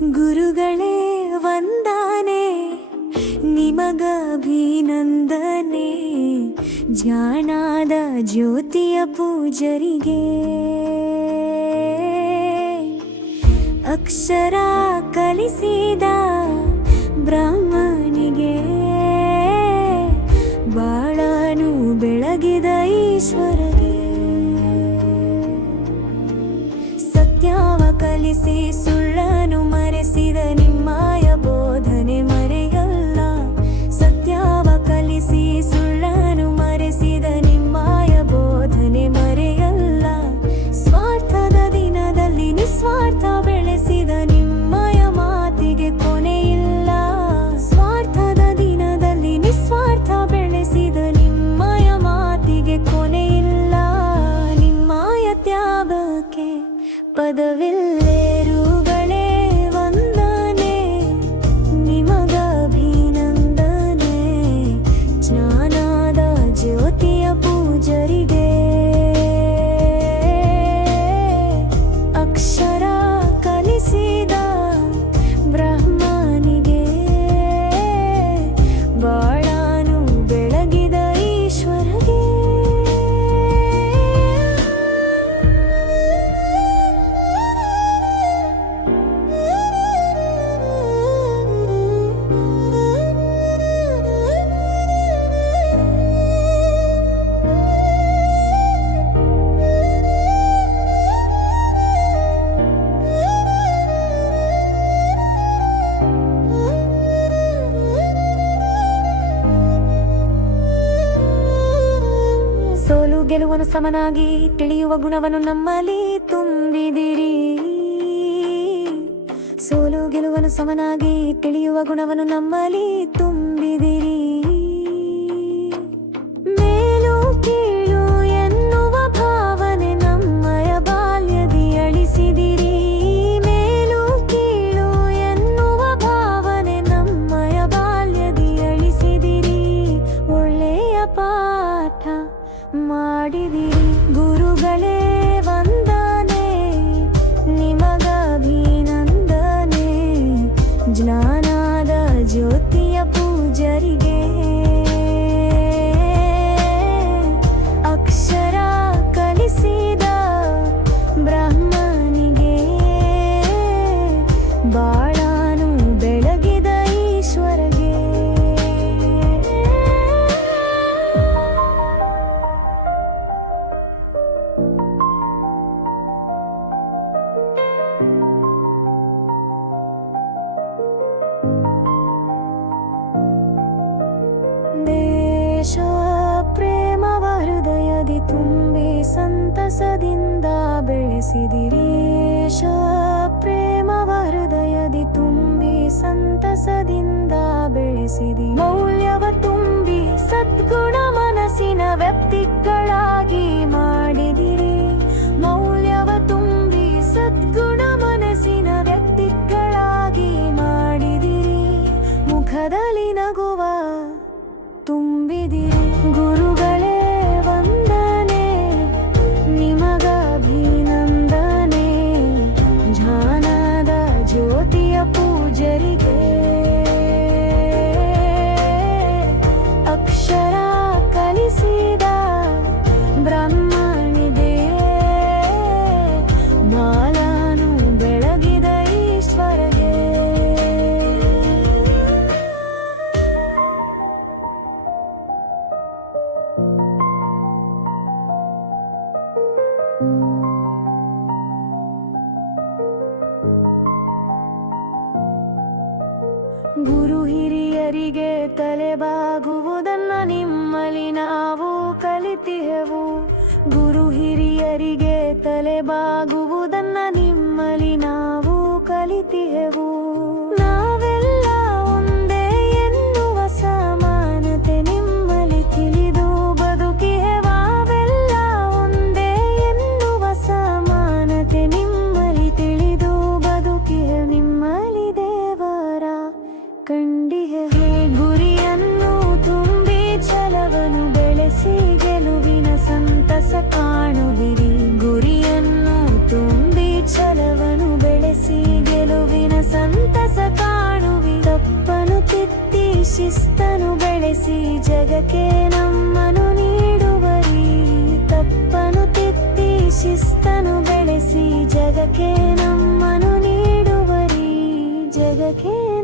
ಗುರುಗಳೇ ವಂದನೆ, ನಿಮಗಭಿನಂದನೆ. ಜ್ಞಾನದ ಜ್ಯೋತಿಯ ಪೂಜರಿಗೆ, ಅಕ್ಷರ ಕಲಿಸಿದ ಬ್ರಾಹ್ಮಣಿಗೆ, ಬಾಳನು ಬೆಳಗಿದ ಈಶ್ವರಗೆ. ಸತ್ಯವ ಕಲಿಸಿ ಸುಳ್ಳನು ಮರೆಸಿದ ನಿಮ್ಮಯ ಬೋಧನೆ ಮರೆಯಲ್ಲ. ಸತ್ಯವ ಕಲಿಸಿ ಸುಳ್ಳನು ಮರೆಸಿದ ನಿಮ್ಮಯ ಬೋಧನೆ ಮರೆಯಲ್ಲ. ಸ್ವಾರ್ಥದ ದಿನದಲ್ಲಿ ನಿಸ್ವಾರ್ಥ ಬೆಳೆಸಿದ ನಿಮ್ಮಯ ಮಾತಿಗೆ ಕೊನೆಯಿಲ್ಲ. ಸ್ವಾರ್ಥದ ದಿನದಲ್ಲಿ ನಿಸ್ವಾರ್ಥ ಬೆಳೆಸಿದ ನಿಮ್ಮಯ ಮಾತಿಗೆ ಕೊನೆಯಿಲ್ಲ. ನಿಮ್ಮಯ ತ್ಯಾಗಕ್ಕೆ ಪದವಿಲ್ಲೇರುಗಳೇ ವಂದನೆ, ನಿಮಗಭಿನಂದನೆ. ಜ್ಞಾನದ ಜ್ಯೋತಿಯ ಪೂಜರಿಗೆ, ಅಕ್ಷರ ಕಲಿಸಿದ ಬ್ರಹ್ಮನಿಗೆ, ಬಾಳನು ಬೆಳಗಿದ ಈಶ್ವರಗೆ. ಸೋಲು ಗೆಲುವನ್ನು ಸಮನಾಗಿ ತಿಳಿಯುವ ಗುಣವನ್ನು ನಮ್ಮಲ್ಲಿ ತುಂಬಿದಿರಿ. ಸೋಲು ಗೆಲುವನ್ನು ಸಮನಾಗಿ ತಿಳಿಯುವ ಗುಣವನ್ನು ನಮ್ಮಲ್ಲಿ ತುಂಬಿದಿರಿ. ಮೇಲು ಕೀಳು ಎನ್ನುವ ಭಾವನೆ ನಮ್ಮಯ ಬಾಲ್ಯದಿ ಅಳಿಸಿದಿರಿ. ಮೇಲು ಕೀಳು ಎನ್ನುವ ಭಾವನೆ ನಮ್ಮಯ ಬಾಲ್ಯದಿ ಅಳಿಸಿದಿರಿ. ಒಳ್ಳೆಯ ಪಾಠ ಮಾಡಿದಿರಿ. ಗುರುಗಳೇ ವಂದನೆ, ನಿಮಗಭಿನಂದನೆ. ಜ್ಞಾನದ ಜ್ಯೋತಿಯ ಪೂಜರಿಗೆ, ಅಕ್ಷರ ಕಲಿಸಿದ ಬ್ರಹ್ಮನಿಗೆ, ಬಾಳನು ಬೆಳಗಿದ ಈಶ್ವರಗೆ. ದೇಶ ಪ್ರೇಮವ ಹೃದಯದಿ ತುಂಬಿ ಸಂತಸದಿಂದ ಬೆಳೆಸಿದಿರಿ. ದೇಶ ಪ್ರೇಮವ ಹೃದಯದಿ ತುಂಬಿ ಸಂತಸದಿಂದ ಬೆಳೆಸಿದಿ. ಮೌಲ್ಯವ ತುಂಬಿ ಸದ್ಗುಣ ಮನಸ್ಸಿನ ವ್ಯಕ್ತಿಗಳಾಗಿ ಮಾಡಿದಿರಿ. ಮೌಲ್ಯವ ತುಂಬಿ ಸದ್ಗುಣ ಮನಸ್ಸಿನ ವ್ಯಕ್ತಿಗಳಾಗಿ ಮಾಡಿದಿರಿ. ಮುಖದಲ್ಲಿ ನಗುವ ತುಂಬಿದಿರಿ. ಗುರುಗಳೇ ವಂದನೆ, ನಿಮಗಭಿನಂದನೆ. ಜ್ಞಾನದ ಜ್ಯೋತಿಯ ಪೂಜರಿಗೆ, ಅಕ್ಷರ ಕಲಿಸಿದ ಬ್ರಹ್ಮನಿಗೆ, ಬಾಳನು ಬೆಳಗಿದ ಈಶ್ವರಗೆ. ಗುರು ಹಿರಿಯರಿಗೆ ತಲೆಬಾಗುವುದನ್ನ ನಿಮ್ಮಲ್ಲಿ ನಾವು ಕಲಿತಿಹೆವು. ಗುರು ಹಿರಿಯರಿಗೆ ತಲೆಬಾಗುವುದನ್ನ ನಿಮ್ಮಲ್ಲಿ ನಾವು ಕಲಿತಿಹೆವು. ನಾವೆಲ್ಲ ಒಂದೇ ಎನ್ನುವ ಸಮಾನತೆ ನಿಮ್ಮಲ್ಲಿ ತಿಳಿದು ಬದುಕಿಹೆವಾವೆಲ್ಲ ಒಂದೇ ಎನ್ನುವ ಸಮಾನತೆ ನಿಮ್ಮಲ್ಲಿ ತಿಳಿದು ಬದುಕಿಹೆ. ನಿಮ್ಮಲ್ಲಿ ದೇವರ ಕಂಡಿಹೆ. ಗುರಿಯನ್ನು ತುಂಬಿ ಛಲವನ್ನು ಬೆಳೆಸಿ ಗೆಲುವಿನ ಸಂತಸ ಕಾಣುವಿರಿ. ಗುರಿಯನ್ನು ತುಂಬಿ ಛಲವನ್ನು ಬೆಳೆಸಿ ಗೆಲುವಿನ ಸಂತಸ ತಿದ್ದಿ ಶಿಸ್ತನು ಬೆಳೆಸಿ ಜಗಕ್ಕೆ ನಮ್ಮನು ನೀಡುವರಿ. ತಪ್ಪನು ತಿದ್ದಿ ಶಿಸ್ತನು ಬೆಳೆಸಿ ಜಗಕ್ಕೆ ನಮ್ಮನು ನೀಡುವರಿ. ಜಗಕ್ಕೆ